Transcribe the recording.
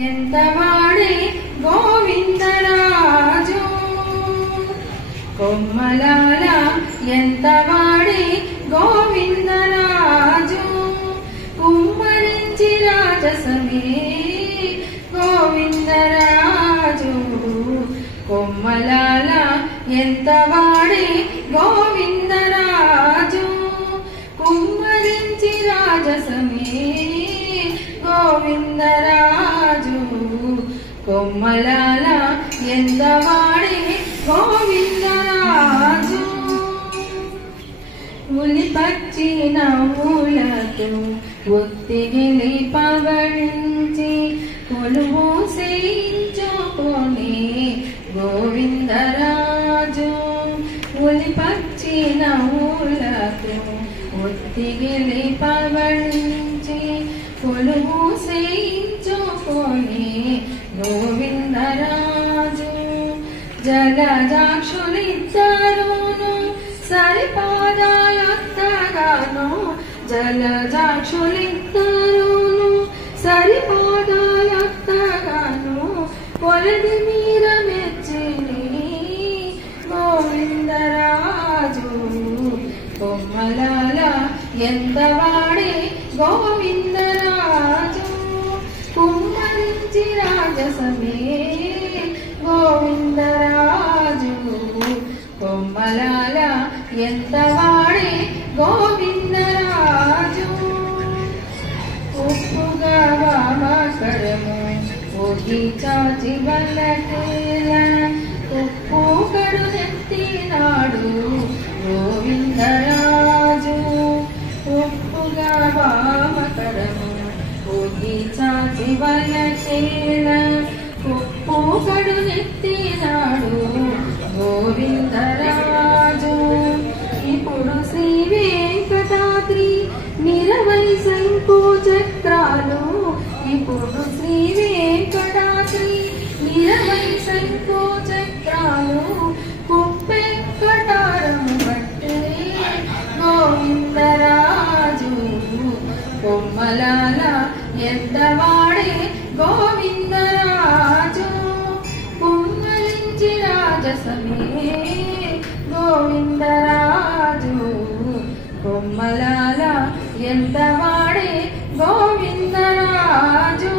ఎంతవాడే గోవిందరాజు కొమ్మలాల ఎంతవాడే గోవిందరాజు కుమ్మరించి రాజసమే గోవిందరాజు కొమ్మలాల ఎంతవాడే గోవిందరాజు కుమ్మరించి రాజసమే గోవిందరాజు కొమ్మలాల ఎంతవాడే గోవిందరాజు ఉలిపచ్చి నవ్వులతో ఒత్తిగిలి పవళించి కొలువు చేయించుకొని గోవిందరాజు ఉలిపచ్చి నవ్వులతో ఒత్తిగిలి పవళించి కొలువు చేయించుకొని గోవిందరాజు జలజాక్షులిద్దరును సరిపాదాలొత్తగాను జలజాక్షులిద్దరును సరిపాదాలొత్తగాను కొలది మీర మెచ్చిని గోవిందరాజు కొమ్మలాల ఎంతవాడే గోవిందరాజు కుమ్మరించి రాజసమే గోవిందరాజు కొమ్మలాల ఎంతవాడే గోవిందరాజు ఉప్పుగా వామకరము ఒగి చాచి వల్లకేల ఉప్పు కడు నెత్తినాడు గోవిందరాజు ఉప్పుగా వామకరము ఒగి చాచి వల్లకేల ఉప్పు కడు నెత్తినాడు గోవిందరాజు ఇప్పుడు శ్రీ వెంకటాద్రి నిరవై శంకు చక్రాలు ఇప్పుడు శ్రీ వెంకటాద్రి నిరవై శంకు చక్రాలు కుప్పెక్కటారము బట్టే గోవిందరాజు కొమ్మలాల ఎంతవాడే గోవిందరాజు కుమ్మరించి రాజసమే గోవిందరాజు కొమ్మలాల ఎంతవాడే గోవిందరాజు